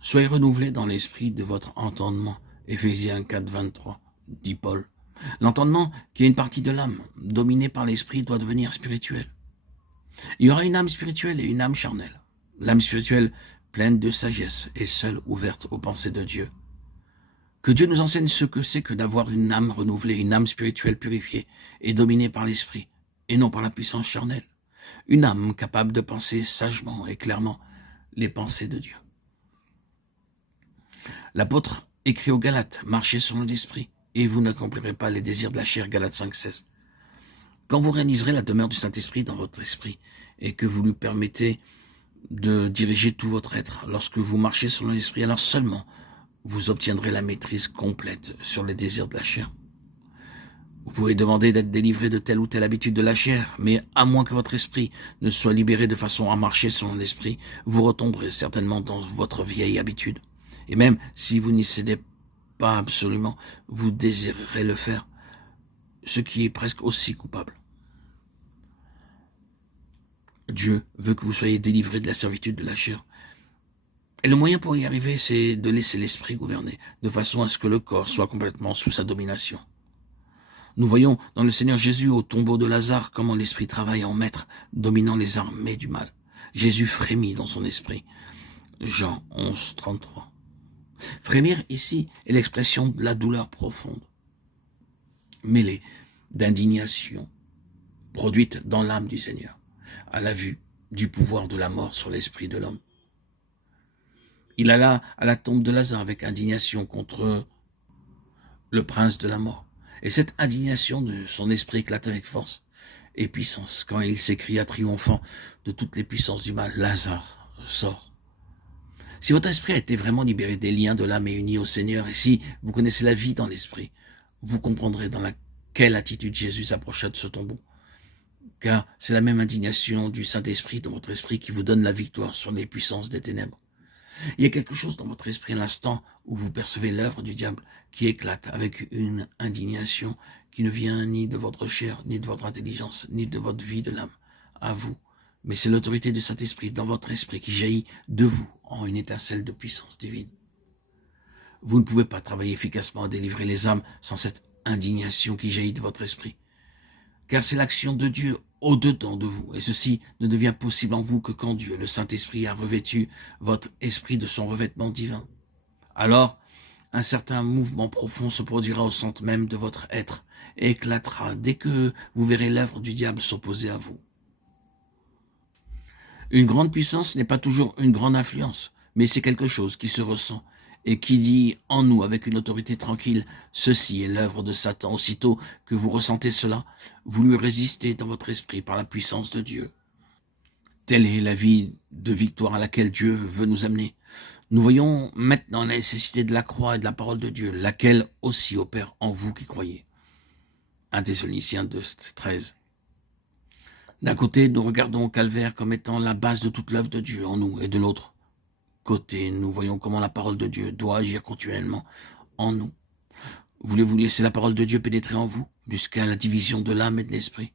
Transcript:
Soyez renouvelés dans l'esprit de votre entendement. Éphésiens 4, 23, dit Paul. L'entendement, qui est une partie de l'âme, dominée par l'esprit, doit devenir spirituel. Il y aura une âme spirituelle et une âme charnelle. L'âme spirituelle, pleine de sagesse et seule ouverte aux pensées de Dieu. Que Dieu nous enseigne ce que c'est que d'avoir une âme renouvelée, une âme spirituelle purifiée et dominée par l'esprit, et non par la puissance charnelle. Une âme capable de penser sagement et clairement les pensées de Dieu. L'apôtre écrit aux Galates, marchez selon l'esprit, et vous n'accomplirez pas les désirs de la chair, Galates 5, 16. Quand vous réaliserez la demeure du Saint-Esprit dans votre esprit, et que vous lui permettez de diriger tout votre être, lorsque vous marchez selon l'esprit, alors seulement vous obtiendrez la maîtrise complète sur les désirs de la chair. Vous pouvez demander d'être délivré de telle ou telle habitude de la chair, mais à moins que votre esprit ne soit libéré de façon à marcher selon l'esprit, vous retomberez certainement dans votre vieille habitude. Et même si vous n'y cédez pas absolument, vous désirerez le faire, ce qui est presque aussi coupable. Dieu veut que vous soyez délivrés de la servitude de la chair. Et le moyen pour y arriver, c'est de laisser l'esprit gouverner, de façon à ce que le corps soit complètement sous sa domination. Nous voyons dans le Seigneur Jésus au tombeau de Lazare comment l'esprit travaille en maître, dominant les armées du mal. Jésus frémit dans son esprit. Jean 11, 33. Frémir ici est l'expression de la douleur profonde, mêlée d'indignation, produite dans l'âme du Seigneur, à la vue du pouvoir de la mort sur l'esprit de l'homme. Il alla à la tombe de Lazare avec indignation contre le prince de la mort. Et cette indignation de son esprit éclate avec force et puissance quand il s'écria triomphant de toutes les puissances du mal, Lazare, sort. Si votre esprit a été vraiment libéré des liens de l'âme et uni au Seigneur, et si vous connaissez la vie dans l'esprit, vous comprendrez dans quelle attitude Jésus s'approcha de ce tombeau. Car c'est la même indignation du Saint-Esprit dans votre esprit qui vous donne la victoire sur les puissances des ténèbres. Il y a quelque chose dans votre esprit à l'instant où vous percevez l'œuvre du diable qui éclate avec une indignation qui ne vient ni de votre chair, ni de votre intelligence, ni de votre vie de l'âme, à vous. Mais c'est l'autorité du Saint-Esprit dans votre esprit qui jaillit de vous en une étincelle de puissance divine. Vous ne pouvez pas travailler efficacement à délivrer les âmes sans cette indignation qui jaillit de votre esprit. Car c'est l'action de Dieu au-dedans de vous, et ceci ne devient possible en vous que quand Dieu, le Saint-Esprit, a revêtu votre esprit de son revêtement divin. Alors, un certain mouvement profond se produira au centre même de votre être, et éclatera dès que vous verrez l'œuvre du diable s'opposer à vous. Une grande puissance n'est pas toujours une grande influence, mais c'est quelque chose qui se ressent, et qui dit en nous avec une autorité tranquille, ceci est l'œuvre de Satan. Aussitôt que vous ressentez cela, vous lui résistez dans votre esprit par la puissance de Dieu. Telle est la vie de victoire à laquelle Dieu veut nous amener. Nous voyons maintenant la nécessité de la croix et de la parole de Dieu, laquelle aussi opère en vous qui croyez. 1 Thessaloniciens 2, 13. D'un côté, nous regardons au calvaire comme étant la base de toute l'œuvre de Dieu en nous, et de l'autre côté, nous voyons comment la parole de Dieu doit agir continuellement en nous. Voulez-vous laisser la parole de Dieu pénétrer en vous jusqu'à la division de l'âme et de l'esprit?